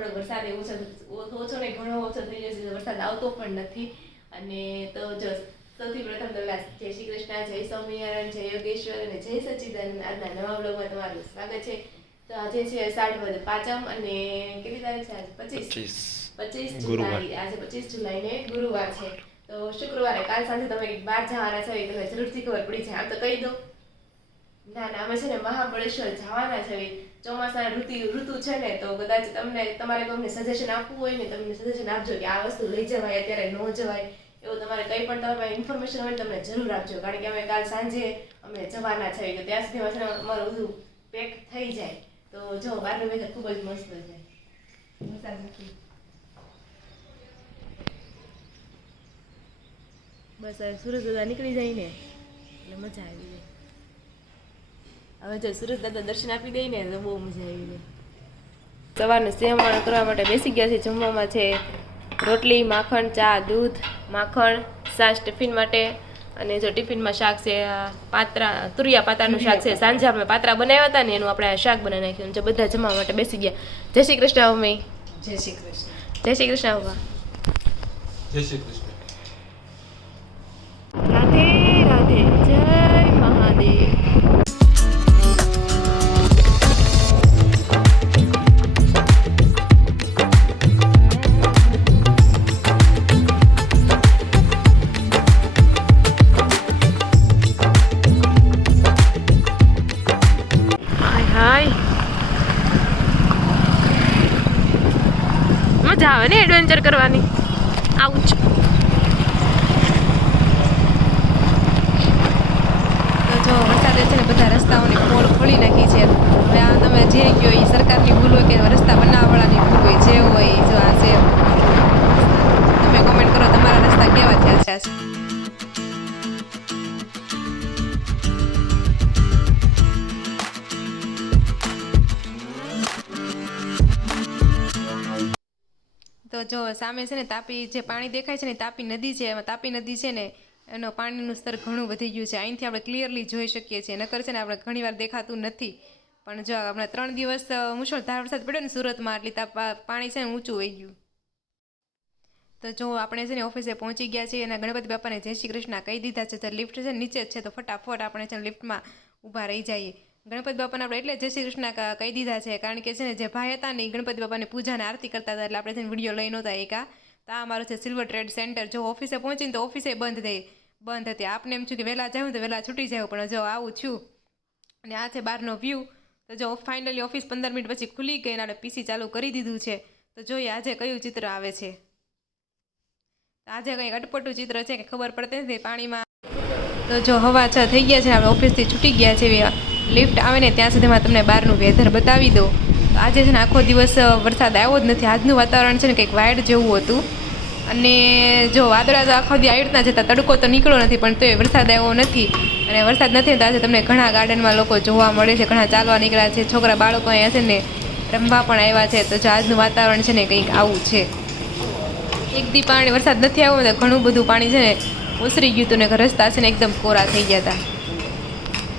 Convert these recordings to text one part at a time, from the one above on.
થોડો વરસાદ ઓછો ને ઘણો ઓછો થઈ જશે, વરસાદ આવતો પણ નથી. અને તો જો સૌથી પ્રથમ તો જય શ્રી કૃષ્ણ, જય સ્વામિનારાયણ, જય યોગેશ્વર અને જય સચ્ચિદાનંદ. આજના નવા બ્લોગમાં તમારું સ્વાગત છે. તો આજે છે સાઠ વદ પાંચમ અને કેટલી તારીખ છે આજે? 25 જુલાઈ. આજે 25 જુલાઈ ને ગુરુવાર છે. તો શુક્રવારે કાલ સાંજે તમે બહાર જવાના છો એ તમને જરૂરથી ખબર પડી છે. આમ તો કહી દો ના અમે છે ને મહાબળેશ્વર જવાના છે. ચોમાસાની ઋતુ છે ને, તો કદાચ તમારે અમને સજેશન આપવું હોય ને, તમને સજેશન આપજો કે આ વસ્તુ લઈ જવાય, અત્યારે ન જવાય. એવું તમારે કંઈ પણ તમારે ઇન્ફોર્મેશન હોય તમને જરૂર આપજો, કારણ કે અમે કાલ સાંજે અમે જવાના છે. તો ત્યાં સુધીમાં છે ને અમારું બધું પેક થઈ જાય. તો જો બહારનું વેધર ખૂબ જ મસ્ત છે. બસ હવે સુરત દાદા નીકળી જાય ને એટલે મજા આવી જાય. હવે જો સુરત દાદા દર્શન આપી દઈ ને તો બહુ મજા આવી જાય. સવારનું સેવણ કરવા માટે બેસી ગયા છે. જમવામાં છે રોટલી, માખણ, ચા, દૂધ, માખણ, છાશ ટિફિન માટે. અને જો ટિફિનમાં શાક છે તુરિયા પાત્રાનું શાક છે. સાંજે આપણે પાત્રા બનાવ્યા હતા ને એનું આપણે શાક બનાવી નાખ્યું. જો બધા જમવા માટે બેસી ગયા. જય શ્રી કૃષ્ણ મમ્મી. જય શ્રી કૃષ્ણ. જય શ્રી કૃષ્ણ બાબા. જય શ્રી કૃષ્ણ. રાધે રાધે. જય મહાદેવ. મજા આવે ને એડવેન્ચર કરવાની. આવું જ તો જો વરસાદે છે ને બધા રસ્તાઓની પોલ ખોલી નાખી છે. હવે આ તમે જે કહો એ સરકારની ભૂલ હોય કે રસ્તા બનાવવાવાળાની ભૂલ હોય, જે હોય જો આ છે. તમે કોમેન્ટ કરો તમારા રસ્તા કેવા થયા છે. તો જો સામે છે ને તાપી જે પાણી દેખાય છે ને તાપી નદી છે. એમાં તાપી નદી છે ને એનો પાણીનું સ્તર ઘણું વધી ગયું છે. અહીંથી આપણે ક્લિયરલી જોઈ શકીએ છીએ. નકર છે ને આપણે ઘણી વાર દેખાતું નથી. પણ જો આપણે 3 દિવસ મુશળધાર વરસાદ પડ્યો ને સુરતમાં, એટલે પાણી છે ને ઊંચું વહી ગયું. તો જો આપણે છે ને ઓફિસે પહોંચી ગયા છીએ અને ગણપતિ બાપાને જય શ્રી કૃષ્ણ કહી દીધા છે. તો લિફ્ટ છે નીચે જ છે, તો ફટાફટ આપણે છે ને લિફ્ટમાં ઊભા રહી જઈએ. ગણપતિ બાપાને આપણે એટલે જય શ્રી કૃષ્ણ કહી દીધા છે, કારણ કે છે ને જે ભાઈ હતા ને એ ગણપતિ બાપાની પૂજાને આરતી કરતા હતા, એટલે આપણે છે ને વિડીયો લઈ નહોતા એકા. તો આ મારું છે સિલ્વર ટ્રેડ સેન્ટર. જો ઓફિસે પહોંચીને તો ઓફિસે બંધ હતી. આપને એમ થયું કે વહેલા જાઉં તો વહેલા છૂટી જાવ, પણ જો આવું છું. અને આ છે બહારનો વ્યૂ. તો જો ફાઇનલી ઓફિસ 15 મિનિટ પછી ખુલી ગઈ અને આપણે પીસી ચાલુ કરી દીધું છે. તો જોઈએ આજે કયું ચિત્ર આવે છે. આજે કંઈક અટપટું ચિત્ર છે કે ખબર પડતી નથી પાણીમાં. તો જો હવા 6 થઈ ગયા છે, આપણે ઓફિસથી છૂટી ગયા છે. લિફ્ટ આવે ને ત્યાં સુધીમાં તમને બહારનું વેધર બતાવી દો. તો આજે છે ને આખો દિવસ વરસાદ આવ્યો જ નથી. આજનું વાતાવરણ છે ને કંઈક વાયડ જેવું હતું. અને જો વાદળા તો આખો દી આવી રીતના જતા, તડકો તો નીકળ્યો નથી, પણ તોય વરસાદ આવ્યો નથી. અને વરસાદ નથી તો આજે તમને ઘણા ગાર્ડનમાં લોકો જોવા મળે છે, ઘણા ચાલવા નીકળ્યા છે, છોકરા બાળકો અહીંયા છે ને રમવા પણ આવ્યા છે. તો જો આજનું વાતાવરણ છે ને કંઈક આવું છે. એક દી પાણી વરસાદ નથી આવ્યો તો ઘણું બધું પાણી છે ને ઓસરી ગયું હતું ને રસ્તા છે ને એકદમ કોરા થઈ ગયા હતા.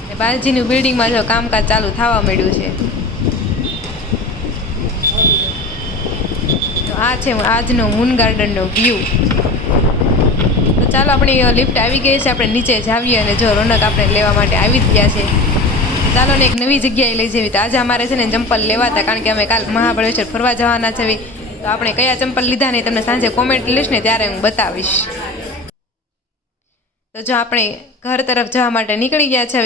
ને બાજુની બિલ્ડિંગમાં જો કામકાજ ચાલુ થવા માંડ્યું છે. તો આ છે આજનો મૂન ગાર્ડનનો વ્યૂ. તો ચાલો આપણી લિફ્ટ આવી ગઈ છે, આપણે નીચે જાવીએ. અને જો રોનક આપણે લેવા માટે આવી જ ગયા છે. ચાલો ને એક નવી જગ્યાએ લઈ જવી. તો આજે અમારે છે ને ચંપલ લેવા હતા, કારણ કે અમે કાલ મહાબળેશ્વર ફરવા જવાના છે. તો આપણે કયા ચંપલ લીધા ને તમને સાંજે કોમેન્ટ લઈશ ને ત્યારે હું બતાવીશ. તો જો આપણે ઘર તરફ જવા માટે નીકળી ગયા છે.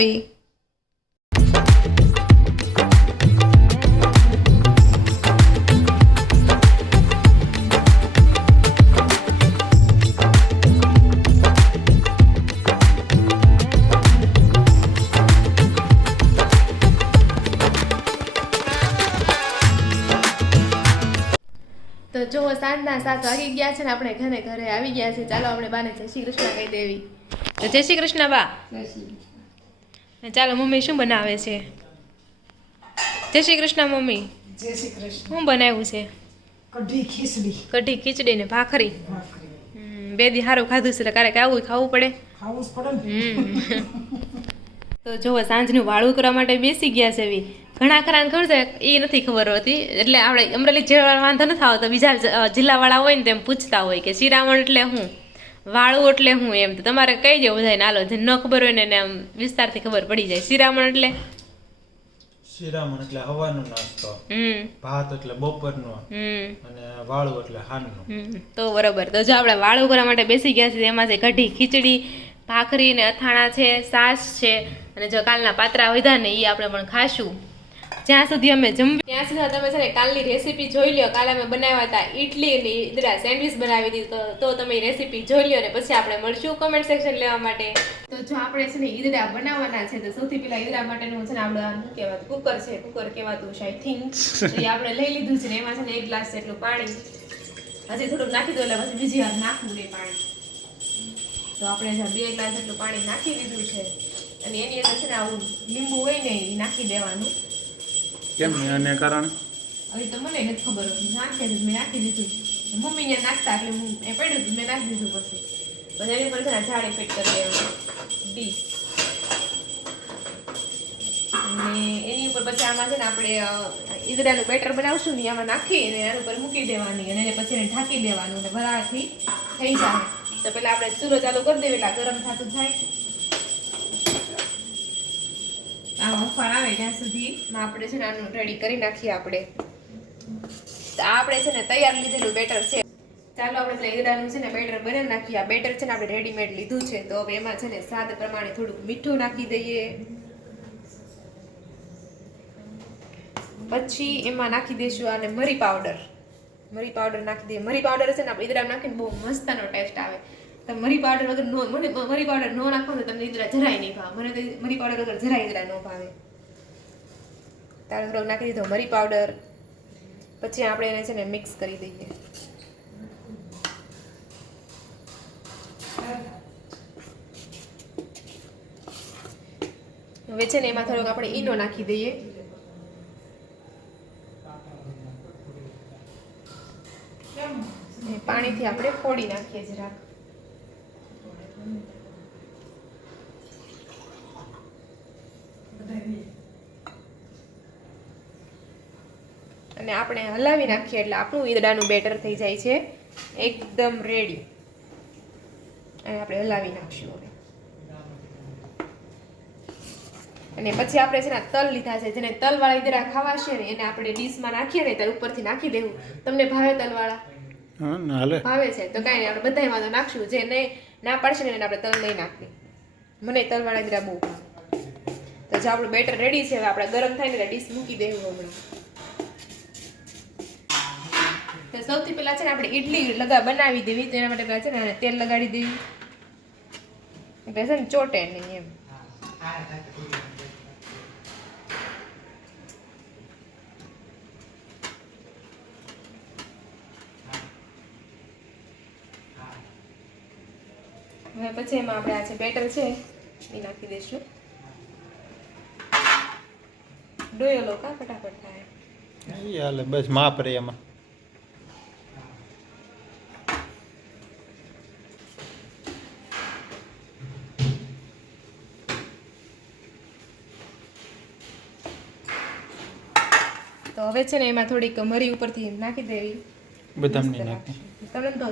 તો જો સાંજના 7 વાગી ગયા છે ને આપણે ઘરે આવી ગયા છે. ચાલો આપણે બાને જય શ્રી કૃષ્ણ કહી દેવી. તો જય શ્રી કૃષ્ણ બા. ચાલો મમ્મી શું બનાવે છે? જય શ્રી કૃષ્ણ મમ્મી. જય શ્રી કૃષ્ણ. શું બનાવ્યું છે? કઢી ખીચડી ને ભાખરી. 2 દી સારું ખાધું છે, ક્યારેક આવું ખાવું પડે. તો જો સાંજનું વાળું કરવા માટે બેસી ગયા છે. ઘણા ખરાને ખબર છે એ નથી ખબર હોતી, એટલે આપણે અમરેલી જેવા વાંધો નથી આવતો, બીજા જિલ્લાવાળા હોય ને તેમ પૂછતા હોય કે શિરામણ એટલે શું, વાળું એટલે શું, એમ તો તમારે કહી દેવું બધાને, હાલો જેને ન ખબર હોય ને એને આમ વિસ્તારથી ખબર પડી જાય. શિરામણ એટલે શિરામણ એટલે હવાનો નાસ્તો, ભાત એટલે બપોરનો, અને વાળું એટલે હાનનો. તો બરોબર. તો જો આપણે વાળું કરવા માટે બેસી ગયા છીએ, એમાં છે કઢી, ખીચડી, ભાખરી ને અથાણા છે, છાશ છે, અને જો કાલના પાત્રા વધ્યા ને એ આપણે પણ ખાશું. જ્યાં સુધી અમે જમવી ત્યાં સુધી તમે છે ને કાલની રેસીપી જોઈ લ્યો. કાલે અમે બનાવ્યા હતા ઈડલી ની ઈદરા સેન્ડવિચ બનાવી દીધી, તો તમે રેસીપી જોઈ લ્યો ને પછી આપણે મળશું કમેન્ટ સેક્શન લેવા માટે. તો જો આપણે છે ને ઈદરા બનાવવાના છે, તો સૌથી પહેલા ઈદરા માટેનું છે ને આપણે શું કહેવાતું કુકર છે, કુકર કહેવાતું છે આઈ થિંક, એ આપણે લઈ લીધું છે ને એમાં છે ને 1 ગ્લાસ જેટલું પાણી, હજી થોડુંક નાખી દો એટલે પછી બીજી વાર નાખવું નહીં પાણી. તો આપણે 2 ગ્લાસ જેટલું પાણી નાખી દીધું છે, અને એની અંદર છે ને આવું લીંબુ હોય ને એ નાખી દેવાનું. કેમ અને કારણ હવે તો મને નથી ખબર હતી, નાખે છે મેં નાખી દીધું, મમ્મી ને નાખતા એટલે હું એ પડ્યું હતું મેં નાખી દીધું. પછી એની પર છે ને જાળી ફિટ કરી દેવાનું ડીશ, અને એની ઉપર પછી આમાં છે ને આપણે ઈદડાનું બેટર બનાવશું ને આમાં નાખી અને એના ઉપર મૂકી દેવાની, અને એને પછી એને ઢાંકી દેવાનું, અને ભરાથી થઈ જાય. તો પેલા આપણે ચૂલો ચાલુ કરી દેવું એટલે ગરમ થતું થાય. આ ઉફાળ આવે ત્યાં સુધી આપણે છે ને આનું રેડી કરી નાખીએ. આપણે તો આપણે છે ને તૈયાર લીધેલું બેટર છે. ચાલો આપણે પેલા ઈદડાનું છે ને બેટર બનાવી નાખીએ. આ બેટર છે ને આપણે રેડીમેડ લીધું છે, તો હવે એમાં છે ને સ્વાદ પ્રમાણે થોડુંક મીઠું નાખી દઈએ. પછી એમાં નાખી દઈશું આને મરી પાવડર નાખી દઈએ. મરી પાવડર છે ને આપણે ઈદડામાં નાખીને બહુ મસ્તનો ટેસ્ટ આવે. તો મરી પાવડર વગર મરી પાવડર ન નાખો તો તમને ઈદડા જરાય નહીં ભાવે. મને તો મરી પાવડર વગર જરાય ઈદડા ન ભાવે. તારે થોડોક નાખી દીધો મરી પાવડર. પછી આપણે એને છે ને મિક્સ કરી દઈએ. હવે છે ને એમાં થોડોક આપણે ઈનો નાખી દઈએ. પાણીથી આપણે ફોડી નાખીએ જરાક. અને આપણે હલાવી નાખીએ એટલે આપણું ઈદડાનું બેટર થઈ જાય છે એકદમ રેડી. અને આપણે હલાવી નાખશું હવે. અને પછી આપણે છે ને તલ લીધા છે, જેને તલવાળા ઈદડા ખાવા છે ને એને આપણે ડીશમાં નાખીએ ને ત્યારે ઉપરથી નાખી દેવું. તમને ભાવે તલવાળા? ભાવે છે તો કાંઈ નહીં, આપણે બધામાં તો નાખશું. જે નહીં ના પાડશે ને એને આપણે તલ નહીં નાખવી. મને તલવાળા ઈદડા બહુ ભાવે. તો જો આપણું બેટર રેડી છે, હવે આપણે ગરમ થાય ને ડીશ મૂકી દેવું હમણાં. તો સૌથી પહેલા છે ને આપણે ઈડલી બનાવી દેવી, તો એના માટે પહેલા છે ને તેલ લગાડી દેવી, એટલે છે ને ચોટે નહીં એમ. હવે પછી એમાં આપણે આ જે બેટર છે એ નાખી દઈશું. ડોયો લો કા ફટાફટ થાય. હાલે બસ માપ રે એમાં. તો હવે છે ને એમાં થોડીક મરી ઉપરથી નાખી દેવી. બદામની નાખી. તમને તો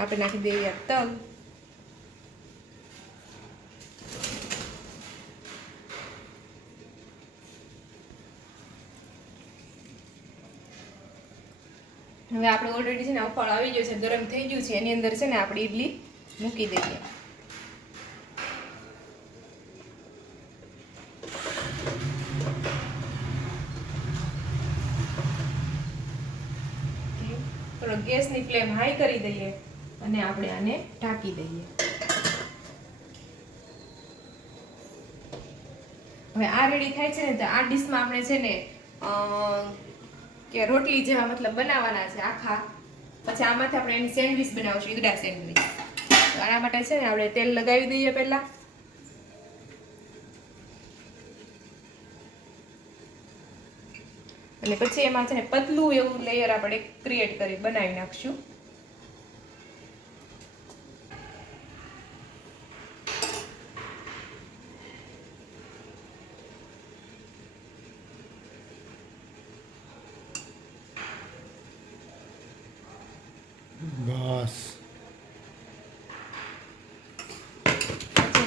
આપણે નાખી દઈએ તલ. હવે આપણે ઓલરેડી છે ને ઉફાળ આવી ગયો છે, ગરમ થઈ ગયું છે, એની અંદર છે ને આપણે ઈડલી મૂકી દઈએ. થોડો ગેસની ફ્લેમ હાઈ કરી દઈએ અને આપણે આને ઢાંકી દઈએ. હવે આ રેડી થાય છે ને તો આ ડીશમાં આપણે છે ને કે રોટલી જેવા મતલબ બનાવવાના છે આખા. પછી આમાંથી આપણે એની સેન્ડવિચ બનાવશું, ઈદડા સેન્ડવિચ. તો આના માટે છે ને આપણે તેલ લગાવી દઈએ પહેલા. અને પછી એમાં છે ને પતલું એવું લેયર આપણે ક્રિએટ કરી બનાવી નાખશું.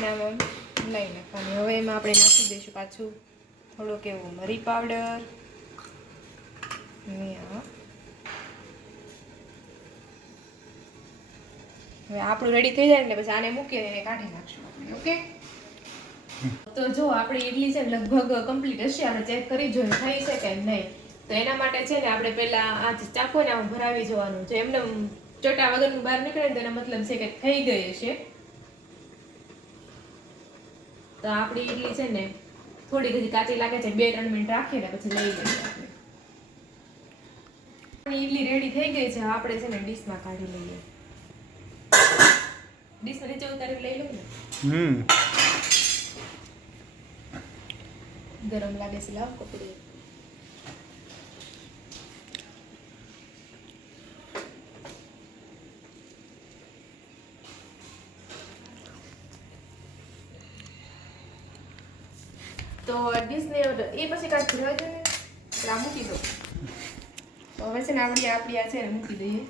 એને આમ હલાવી નાખવાની. હવે એમાં આપણે નાખી દઈશું પાછું થોડુંક એવું મરી પાવડર. હવે આપણું રેડી થઈ જાય એટલે પછી આને મૂકીને એને કાઢી નાખશું આપણે. ઓકે, તો જો આપણી ઇડલી છે લગભગ કમ્પ્લીટ હશે. આપણે ચેક કરી જોઈએ થઈ છે કે નહીં. તો એના માટે છે ને આપણે પહેલા આ ચાકુને આમ ભરાવી જોવાનું છે. એમને ચોટા વગરનું બહાર નીકળે ને તો એનો મતલબ છે કે થઈ ગઈ હશે. તો આપણી ઇડલી છે ને થોડી હજી કાચી લાગે છે. 2-3 મિનિટ રાખીને પછી લઈ લઈએ આપણે. આપણી ઇડલી રેડી થઈ ગઈ છે. આપણે છે ને ડીશમાં કાઢી લઈએ. ડીશમાં નીચે ઉતારી લઈ લઉં ને. ગરમ લાગે છે, લાવ કપડી. તો ડીશને એ પછી કાંઈ ભરવા જોઈએ ને એટલે આ મૂકી દો. તો હવે છે ને આપણી આ છે ને મૂકી દઈએ.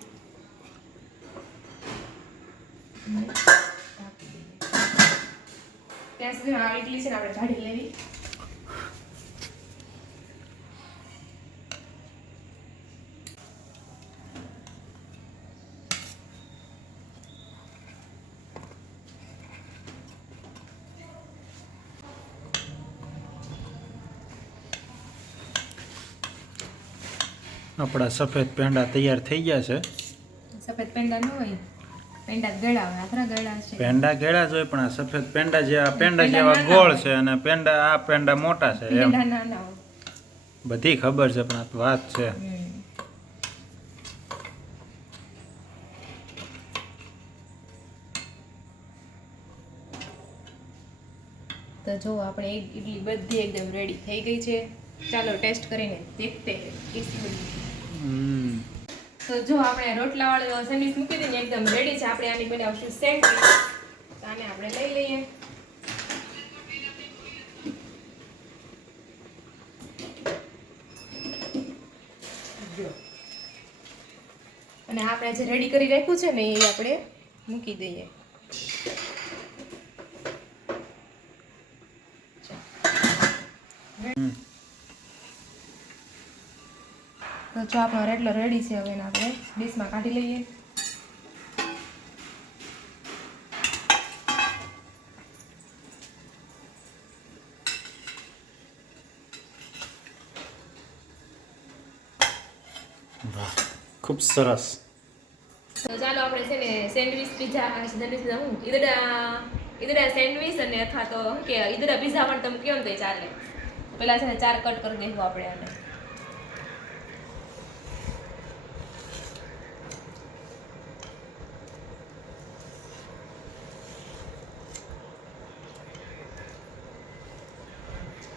ત્યાં સુધી આ ઇડલી છે ને આપણે કાઢી લેવી. આપણા સફેદ પેંડા તૈયાર થઈ ગયા છે. સફેદ પેંડા ન હોય, પેંડા ગળા હોય. આથરા ગળા છે. પેંડા ગળા જ હોય પણ આ સફેદ પેંડા જેવા પેંડા જેવા ગોળ છે અને આ પેંડા મોટા છે. એમ પેંડા નાના હોય. બધી ખબર છે પણ આ વાત છે. તો જો આપણે ઇડલી બધી એકદમ રેડી થઈ ગઈ છે. ચાલો ટેસ્ટ કરીને દેખતે हैं कैसी बनी. તો જો આપણે રોટલાવાળો સેન્ડવિચ મૂકી દઈએ એકદમ રેડી છે. આપણે આની બનાવશું સેન્ડવિચ. તો આને આપણે લઈ લઈએ. અને આપણે જે રેડી કરી રાખ્યું છે ને એ આપણે મૂકી દઈએ. તો જો આપણો રેટલો રેડી છે. હવે એને આપણે ડીશમાં કાઢી લઈએ. વાહ, ખૂબ સરસ. તો ચાલો આપણે છે ને સેન્ડવિચ પીઝા સેન્ડવિચ હું ઈદડા સેન્ડવિચ અને અથવા તો શું કે ઈદડા પીઝા પણ તમે કહો ને તો ચાલે. પેલા છે ને 4 કટ કરી દઈશું આપણે આને.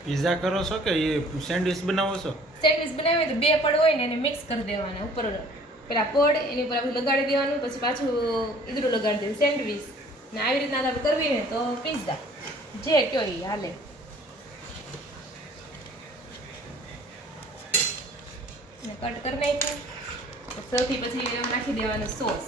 પીઝા કરો છો કે એ સેન્ડવિચ બનાવો છો? સેન્ડવિચ બનાવીએ તો 2 પડ હોય ને એને મિક્સ કરી દેવાના. ઉપર પેલા પડ એની ઉપર આપણે લગાડી દેવાનું, પછી પાછું ઈદડું લગાડી દેવું સેન્ડવિચ. ને આવી રીતના આપણે કરવી ને તો પીઝા જે કયો એ હાલે. ને કટ કરી નાખ્યું. સૌથી પછી એમાં નાખી દેવાનો સોસ.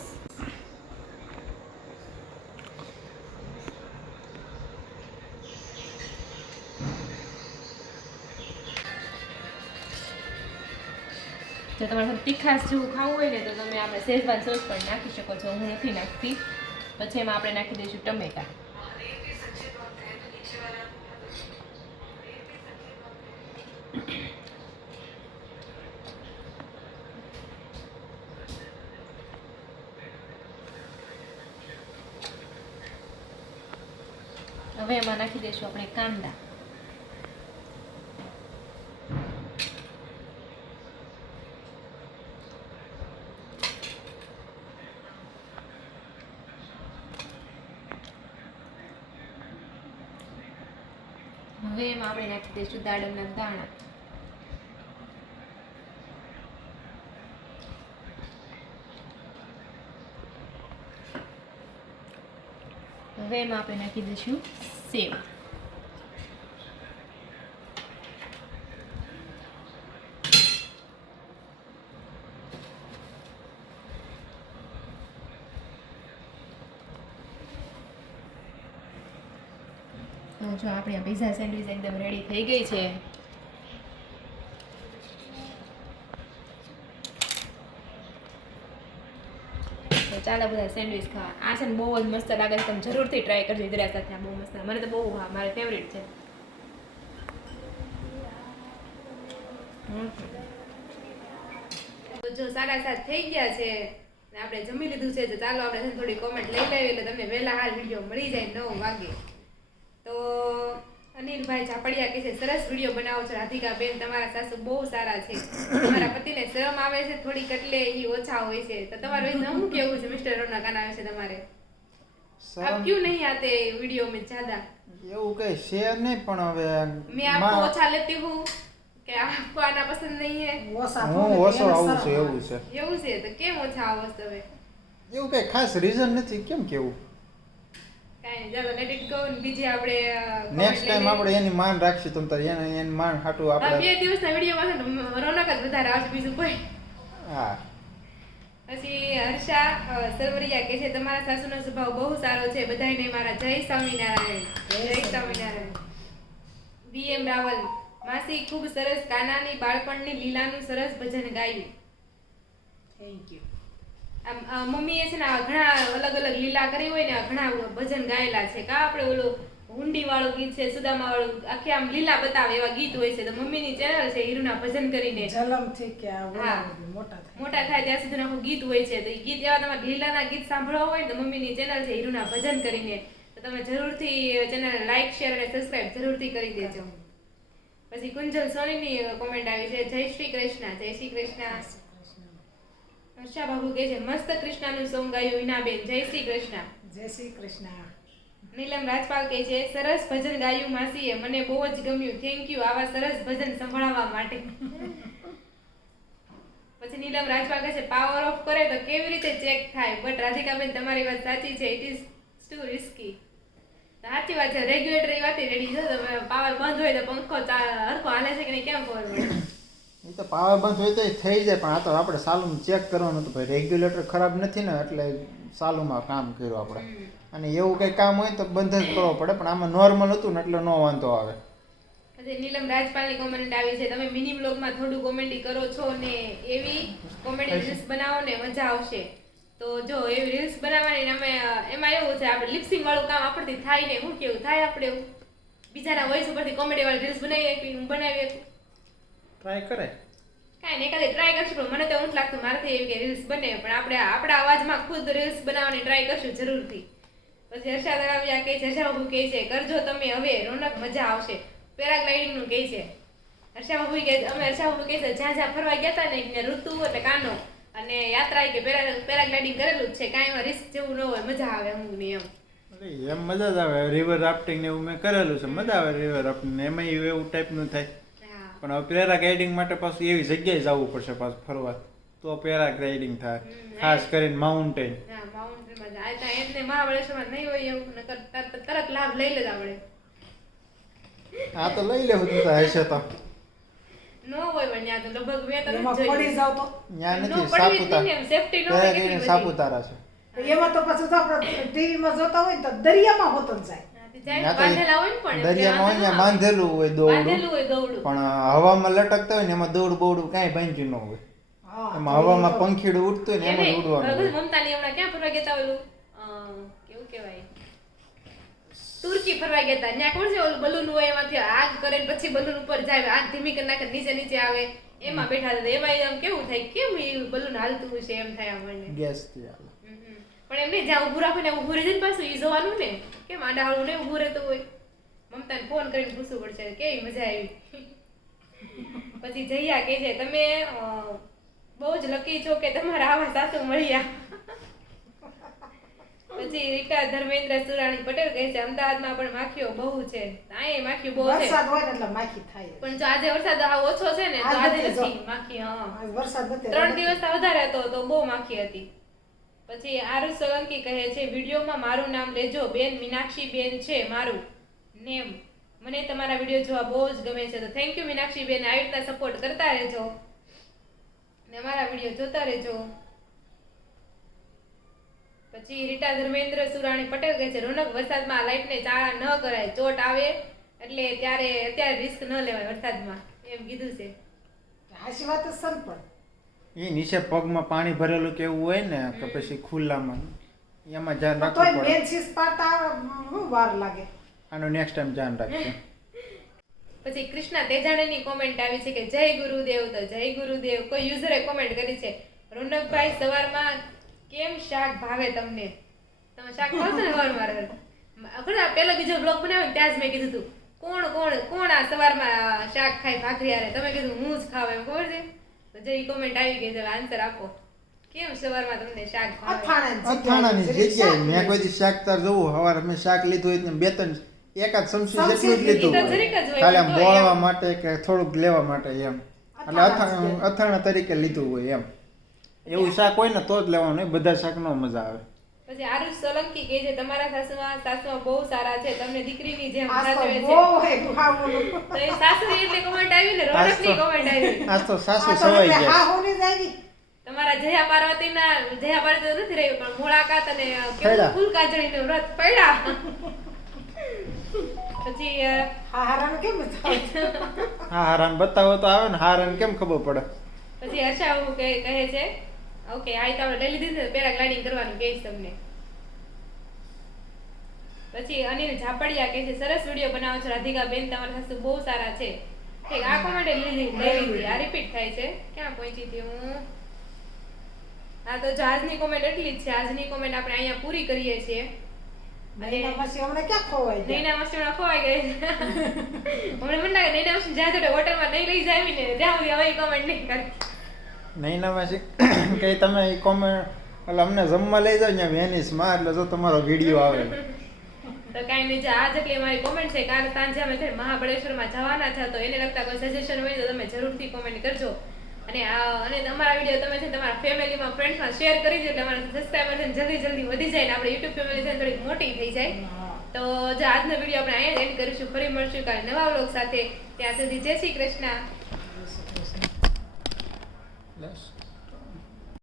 જો તમારે તીખાશ જેવું ખાવું હોય ને તો તમે આપણે શેઝવાન સોસ પણ નાખી શકો છો. હું નથી નાખતી. પછી એમાં આપણે નાખી દઈશું ટમેટા. હવે એમાં નાખી દઈશું આપણે કાંદા. હવે એમાં આપણે નાખી દઈશું દાડમના દાણા. હવે એમાં આપણે નાખી દઈશું સેવ. જો આપણી પીઝા સેન્ડવિચ એકદમ રેડી થઈ ગઈ છે. તો ચાલો બધા સેન્ડવિચ ખાવા. આ છે ને બહુ જ મસ્ત લાગે છે, તમે જરૂરથી ટ્રાય કરજો ઈદરા સાથે. આ બહુ મસ્ત, મને તો બહુ મારે ફેવરિટ છે. તો જો 7:30 થઈ ગયા છે ને આપણે જમી લીધું છે. તો ચાલો આપણે થોડી કોમેન્ટ લઈ લઈએ એટલે તમને વહેલા હાલ વિડીયો મળી જાય 9 વાગે. તો અનિલભાઈ ઝાપડિયા કહે છે સરસ વિડીયો બનાવો છો રાધિકાબેન, તમારા સાસુ બહુ સારા છે, તમારા પતિને શરમ આવે છે થોડીક એટલે એ ઓછા હોય છે. તો તમારું શું કેવું છે મિસ્ટર રોનક આના વિશે તમારે? આપ ક્यों नहीं आते वीडियो में ज्यादा? એવું કઈ શેર નહીં, પણ હવે मैं आपको ओछा लेती हूँ કે आपको आना पसंद नहीं है? હું ઓછો આવું છું એવું છે. એવું છે તો કેમ ઓછા આવો છો તમે? એવું કઈ ખાસ રીઝન નથી, કેમ કેવું. કાઈ નહીં, ચાલો લેટ ઇટ ગો. બીજી આપણે નેક્સ્ટ ટાઈમ આપણે એની માન રાખશું. તમ તાર એની માન હાટું આપણે 2 દિવસના વિડીયોમાં છે ને રોનક જ વધારે આવશે, બીજું કોઈ. હા. પછી હર્ષા સરવરિયા કહે છે તમારા સાસુનો સ્વભાવ બહુ સારો છે, બધાયને મારા જય સ્વામિનારાયણ. જય સ્વામિનારાયણ. VM રાવલ માસી ખૂબ સરસ કાનાની બાળપણની લીલાનું સરસ ભજન ગાયું. Thank you. આમ મમ્મીએ છે ને આ ઘણા અલગ અલગ લીલા કરી હોય ને આ ઘણા ભજન ગાયેલા છે. કા આપણે ઓલું હુંડી વાળું ગીત છે, સુદામા વાળું, આખી આમ લીલા બતાવે એવા ગીત હોય છે. તો મમ્મીની ચેનલ છે હીરુના ભજન કરીને, જલમથી કે આ હા, મોટા થાય ત્યાં સુધી આખું ગીત હોય છે. તો એ ગીત એવા તમારે લીલાના ગીત સાંભળવા હોય ને તો મમ્મીની ચેનલ છે હીરુના ભજન કરીને, તો તમે જરૂરથી ચેનલને લાઈક, શેર અને સબસ્ક્રાઇબ જરૂરથી કરી દેજો. પછી કુંજલ સોનીની કોમેન્ટ આવી છે જય શ્રી કૃષ્ણ. જય શ્રી કૃષ્ણ. હર્ષા બાબુ કહે છે મસ્ત કૃષ્ણનું સોંગ ગાયું હિનાબેન. જય શ્રી કૃષ્ણ. જય શ્રી કૃષ્ણ. નીલમ રાજપાલ કહે છે સરસ ભજન ગાયું માસીએ, મને બહુ જ ગમ્યું, થેન્ક યુ આવા સરસ ભજન સંભળાવવા માટે. પછી નીલમ રાજપાલ કહે છે પાવર ઓફ કરે તો કેવી રીતે ચેક થાય? બટ રાધિકાબેન તમારી વાત સાચી છે, ઇટ ઇઝ ટુ રિસ્કી. સાચી વાત છે, રેગ્યુલેટર એ વાત રેડી છે. તમે પાવર બંધ હોય તો પંખો હરખો હાલે છે કે નહીં કેમ ખબર પડે? એ તો પાવર બંધ હોય તો એ થઈ જાય, પણ આ તો આપણે સાલુમાં ચેક કરવાનું હતું ભાઈ. રેગ્યુલેટર ખરાબ નથી ને એટલે સાલુમાં કામ કર્યું આપણે. અને એવું કંઈ કામ હોય તો બંધ જ કરવો પડે, પણ આમાં નોર્મલ હતું ને એટલે નો વાંધો આવે. પછી નીલમ રાજપાલની કોમેન્ટ આવી છે તમે મિની બ્લોગમાં થોડું કોમેડી કરો છો ને એવી કોમેડી રીલ્સ બનાવો ને મજા આવશે. તો જો એવી રીલ્સ બનાવવાની અમે એમાં એવું છે આપણે લિપસિંગ વાળું કામ આપણથી થાય ને, હું કેવું થાય આપણે એવું બીજાના વોઇસ ઉપરથી કોમેડી વાળી રીલ્સ બનાવીએ ટ્રાય કરે કાંઈ નહીં, એકાદી ટ્રાય કરશું. પણ મને તો એવું લાગતું મારાથી એવી કે રીલ્સ બને, પણ આપણે આપણા અવાજમાં ખુદ રીલ્સ બનાવવાની ટ્રાય કરશું જરૂરથી. પછી હર્ષા દરાવિયા કહે છે હર્ષા બાબુ કહે છે કરજો તમે હવે રોનક મજા આવશે. પેરાગ્લાઇડિંગનું કહે છે હર્ષા બાબુ કે અમે હર્ષા બાબુ કહે છે જ્યાં ફરવા ગયા હતા ને ઋતુ એટલે કાનો અને યાત્રા કે પેરાગ્લાઇડિંગ કરેલું જ છે, કાંઈ એમાં રિસ્ક જેવું ન હોય, મજા આવે અમુક ની એમ. એમ મજા જ આવે. રિવર રાફ્ટિંગ ને એવું મેં કરેલું છે, મજા આવે રિવર રાફ્ટિંગ. એમાં એવું ટાઈપનું થાય. પણ હવે પેરાગ્લાઇડિંગ માટે પાછું એવી જગ્યાએ જવું પડશે પાછું ફરવા, તો પેરાગ્લાઇડિંગ થાય. ખાસ કરીને માઉન્ટેન. હા, માઉન્ટેનમાં જાય એટલે મહાબળેશ્વરમાં નહીં હોય એવું, નકર તરત લાભ લઈ લે આપણે. હા તો લઈ લેવું તો હશે તો. નો હોય પણ ત્યાં તો લગભગ મેં તો એમાં નથી પડી જાવ તો ત્યાં નો નથી. પડવી જ નહીં એમ, safety ન હોય કેટલી પેરાગ્લાઇડિંગ બધી. સાપુતારા છે. એમાં તો પછી તો આપણે ટીવીમાં જોતા હોય ને તો દરિયામાં હોતો જ જાય. જાય બાંધેલા હોય ને પણ એટલે દરિયામાં હોય ને વાંધો ના આવે. બાંધેલું હોય દોરડું, બાંધેલું હોય દોરડું. પણ હવામાં લટકતા હોય ને એમાં દોડ બોડું કાંઈ બાંધ્યું ન હોય. હા, એમાં હવામાં પંખીડું ઉડતું હોય ને એમાં જ એમે ઉડવાનું હોય. મમતાની હમણાં ક્યાં ફરવા ગયા તા ઓલું કેવું કહેવાય તુર્કી ફરવા ગયા તા. ત્યાં કોણ છે ઓલું બલૂન હોય એમાંથી આગ કરે ને પછી બલૂન ઉપર જાય, આગ ધીમી કરી નાખે નીચે નીચે આવે, એમાં બેઠા હતા. એમાં આમ કેવું થાય કેમ એ બલૂન હાલતું હશે એમ થાય આપણને. ગેસ થી હાલે. પણ એમને જ્યાં ઊભું રાખો ને ઊભું રહી જાય ને પાછું એ જોવાનું ને કેમ આડાવાળું ને ઊભું રહેતું હોય. મમતાને ફોન કરીને પૂછવું પડશે કેવી મજા આવી. પછી જયા કહે છે તમે બહુ જ લકી છો કે તમારા આવા સાસુ મળ્યા. પછી રીટા ધર્મેન્દ્ર સુરાણી પટેલ કહે છે અમદાવાદમાં પણ માખીઓ બહુ છે. અહીંયા માખીઓ બહુ છે વરસાદ હોય ને એટલે માખી થાય. પણ જો આજે વરસાદ ઓછો છે ને તો આજે નથી માખી. હા, આજ વરસાદ નથી. 3 દિવસ વધારે હતો તો બહુ માખી હતી. પછી આરુષ સોલંકી કહે છે વિડીયોમાં મારું નામ લેજો બેન, મીનાક્ષી બેન છે મારું નેમ. મને તમારા વિડીયો જોવા બહુ જ ગમે છે. તો થેન્ક યુ મીનાક્ષી બેન, આવી રીતના સપોર્ટ કરતા રહેજો ને અમારા વિડીયો જોતા રહેજો. પછી રીટા ધર્મેન્દ્ર સુરાણી પટેલ કહે છે રોનક વરસાદમાં આ લાઇટને ચાળા ન કરાય, ચોટ આવે એટલે અત્યારે રિસ્ક ન લેવાય વરસાદમાં, એમ કીધું છે. હાચી વાત જ છે ને પણ એ નીચે પગમાં પાણી ભરેલું કે એવું હોય ને કે પછી ખુલ્લામાં એમાં ધ્યાન તોય રાખવું પડે. મેન ચીજ પાડતા હું વાર લાગે. આનું નેક્સ્ટ ટાઈમ ધ્યાન રાખજો. પછી કૃષ્ણા તેજાણીની કોમેન્ટ આવી છે કે જય ગુરુદેવ. તો જય ગુરુદેવ. કોઈ યુઝરે કોમેન્ટ કરી છે રોનકભાઈ સવારમાં કેમ શાક ભાવે તમને? તમે શાક ખાવ છો ને સવારમાં? ખરા પેલો બીજો બ્લોગ બનાવ્યો ને ત્યાં જ મેં કીધું હતું કોણ આ સવારમાં શાક ખાય ભાખરી હારે? તમે કીધું હું જ ખાવ, એમ ખબર છે? તો જે કોમેન્ટ આવી ગઈ છે આન્સર આપો, કેમ સવારમાં તમને શાક ભાવે? અથાણાની જગ્યાએ મેં કોઈ દી શાક તાર જોવું સવારે મેં શાક લીધું હોય ને બે ત્રણ એકાદ ચમચી જેટલું જ લીધું ઈ તો જરીક જ હોય હોય, ખાલી આમ પણ તોય બોળવા એમ. માટે કે થોડુંક લેવા માટે એમ એટલે અથાણા તરીકે લીધું હોય એમ. એવું શાક હોય ને તો જ લેવાનું હોય, બધા શાક નો મજા આવે. પછી આરુષ સોલંકી કહે છે તમારા સાસુમાં બહુ સારા છે, તમને દીકરીની જેમ આ તો સાચવે છે. બહુ હે ખાવું. તો એ સાસુની એટલે કોમેન્ટ આવી ને રોનકની કોમેન્ટ આવી. આજ તો સાસુ આ તો સવાઈ એટલે ગયા. હા હોની જ આવી. તમારા જયા પાર્વતી નથી રહ્યું પણ મુલાકાત અને પડ્યા. ફૂલ કાજળીનું વ્રત પડ્યા. પછી હા હારાનું કેમ બતાવે? હા હારાન બતાવો તો આવે ને, હારાન કેમ ખબર પડે? પછી હર્ષા એવું કહે છે ઓકે આ તો આપણે ડેલી દીધું પેરાગ્લાઇડિંગ કરવાનું કહીશ તમને. પછી અનિલ ઝાપડિયા કહે છે સરસ વિડીયો બનાવો છો રાધિકા બેન, તમારા સાસુ બહુ સારા છે. ઠીક, આ કોમેન્ટ લઈ લીધી, આ રિપીટ થાય છે. ક્યાં પહોંચી હતી હું? હા તો જો આજની કોમેન્ટ એટલી જ છે. આજની કોમેન્ટ આપણે અહીંયા પૂરી કરીએ છીએ. અને એના પછી હમણાં ક્યાં ખોવાઈ ગયા? નૈના મસ્તી ખોવાઈ ગઈ છે. હમણાં મને લાગે નૈના મસ્તી જ્યાં જોડે હોટલમાં નહીં લઈ જાય ને ત્યાં સુધી હવે કોમેન્ટ નહીં કરી. નહીં ના કઈ તમે એ કોમેન્ટ એટલે અમને જમવા લઈ જાવ ત્યાં વેનિસમાં, એટલે જો તમારો વિડીયો આવે. તો કાંઈ નહીં, આ જેટલી મારી કોમેન્ટ છે. કાલે સાંજે અમે છે ને મહાબળેશ્વરમાં જવાના છે, તો એને લગતા કોઈ સજેશન હોય તો તમે જરૂરથી કોમેન્ટ કરજો. અને અમારા વિડીયો તમે છે ને તમારા ફેમિલીમાં ફ્રેન્ડ્સમાં શેર કરી દો એટલે અમારા સબસ્ક્રાઈબર છે ને જલ્દી વધી જાય ને આપણે યુટ્યુબ ફેમિલી છે ને થોડીક મોટી થઈ જાય. તો જો આજનો વિડીયો આપણે અહીંયા એન્ડ કરીશું. ફરી મળશું કાલે નવા વ્લોગ સાથે. ત્યાં સુધી જય શ્રી કૃષ્ણ.